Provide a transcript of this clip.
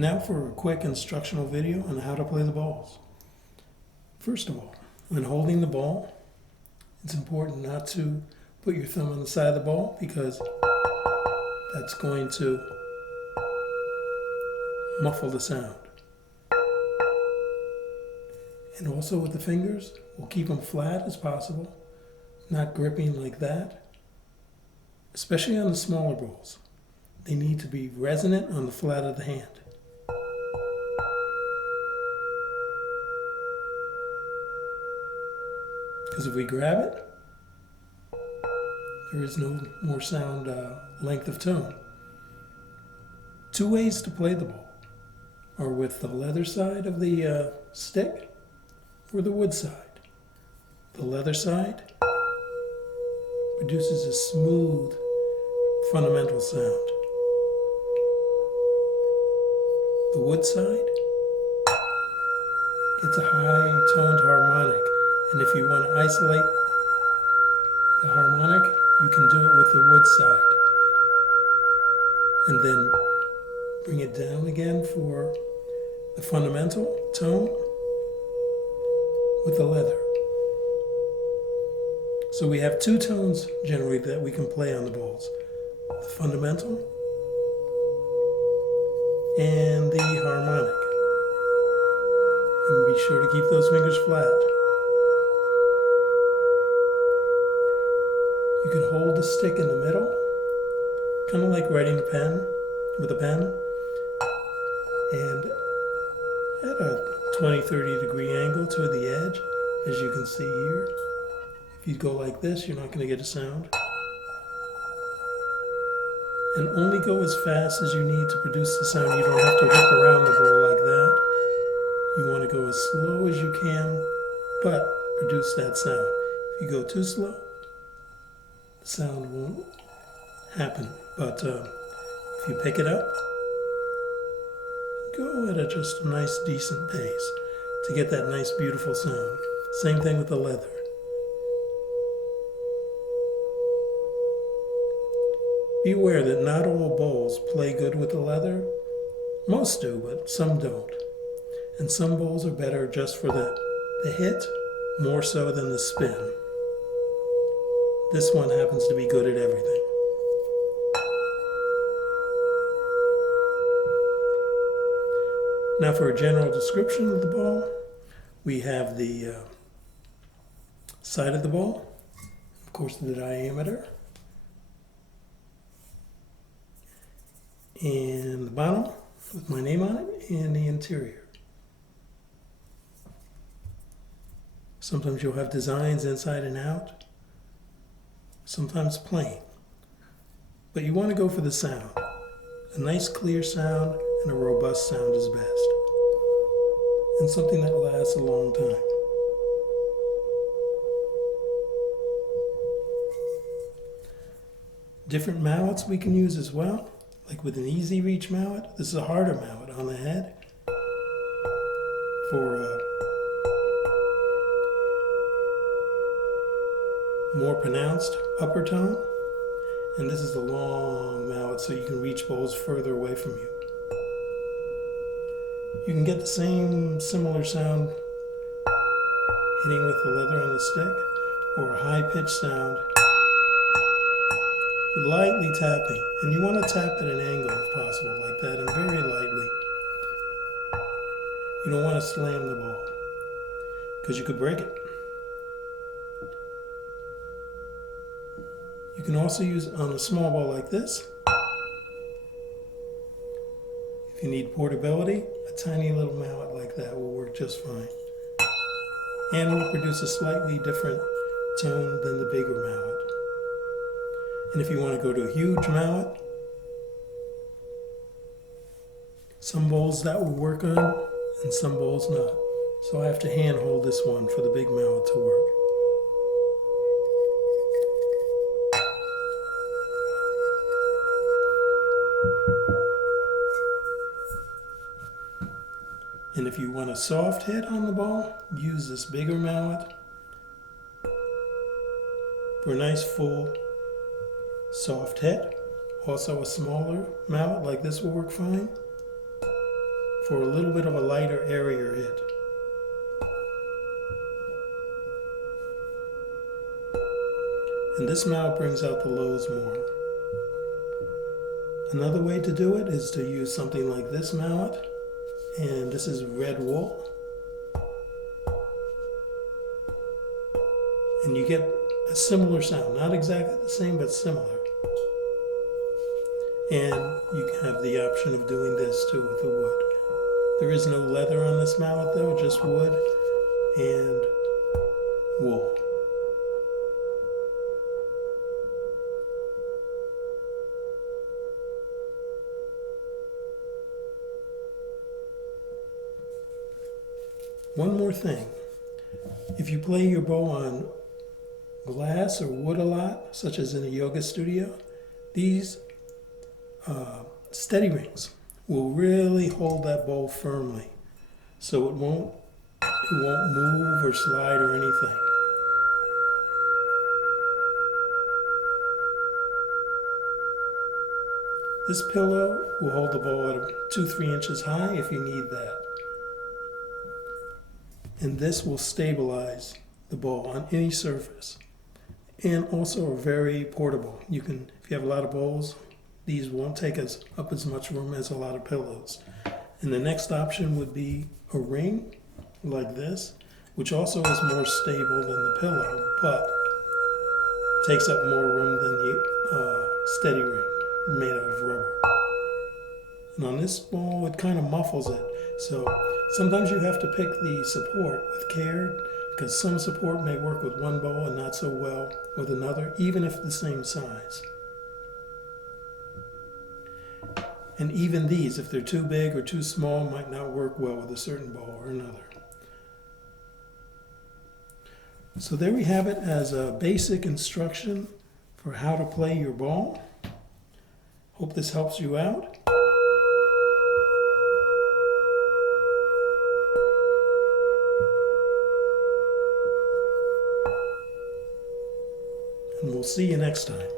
Now for a quick instructional video on how to play the balls. First of all, when holding the ball, it's important not to put your thumb on the side of the ball because that's going to muffle the sound. And also with the fingers, we'll keep them flat as possible, not gripping like that, especially on the smaller balls. They need to be resonant on the flat of the hand. Because if we grab it, there is no more sound length of tone. Two ways to play the ball are with the leather side of the stick or the wood side. The leather side produces a smooth fundamental sound. The wood side gets a high-toned harmonic, and if you want to isolate the harmonic, you can do it with the wood side. And then bring it down again for the fundamental tone with the leather. So we have two tones generally that we can play on the balls. The fundamental and the harmonic. And be sure to keep those fingers flat. You can hold the stick in the middle, kind of like writing a pen with a pen, and at a 20-30 degree angle to the edge, as you can see here. If you go like this, you're not going to get a sound. And only go as fast as you need to produce the sound. You don't have to whip around the bowl like that. You want to go as slow as you can, but produce that sound. If you go too slow, the sound won't happen. But if you pick it up, go at just a nice, decent pace to get that nice, beautiful sound. Same thing with the leather. Be aware that not all bowls play good with the leather. Most do, but some don't. And some bowls are better just for the hit, more so than the spin. This one happens to be good at everything. Now for a general description of the ball, we have the side of the ball, of course the diameter, and the bottom with my name on it, and the interior. Sometimes you'll have designs inside and out, sometimes plain. But you want to go for the sound. A nice clear sound and a robust sound is best. And something that lasts a long time. Different mallets we can use as well. Like with an easy reach mallet, this is a harder mallet on the head for more pronounced upper tone. And this is the long mallet so you can reach bowls further away from you. You can get the same similar sound hitting with the leather on the stick, or a high-pitched sound with lightly tapping. And you want to tap at an angle if possible, like that, and very lightly. You don't want to slam the ball, because you could break it. You can also use on a small ball like this. If you need portability, a tiny little mallet like that will work just fine. And will produce a slightly different tone than the bigger mallet. And if you want to go to a huge mallet, some bowls that will work on and some bowls not. So I have to hand hold this one for the big mallet to work. And if you want a soft hit on the ball, use this bigger mallet for a nice full soft hit. Also a smaller mallet like this will work fine. for a little bit of a lighter, airier hit. And this mallet brings out the lows more. Another way to do it is to use something like this mallet, and this is red wool. And you get a similar sound, not exactly the same, but similar. And you have the option of doing this too with the wood. There is no leather on this mallet though, just wood and wool. One more thing. If you play your bow on glass or wood a lot, such as in a yoga studio, these steady rings will really hold that bow firmly, so it won't move or slide or anything. This pillow will hold the bow at 2-3 inches high if you need that. And this will stabilize the bow on any surface. And also are very portable. You can, if you have a lot of bows, these won't take up as much room as a lot of pillows. And the next option would be a ring like this, which also is more stable than the pillow, but takes up more room than the steady ring made out of rubber. And on this bow, it kind of muffles it. So sometimes you have to pick the support with care, because some support may work with one bow and not so well with another, even if the same size. And even these, if they're too big or too small, might not work well with a certain bow or another. So there we have it as a basic instruction for how to play your bow. Hope this helps you out. And we'll see you next time.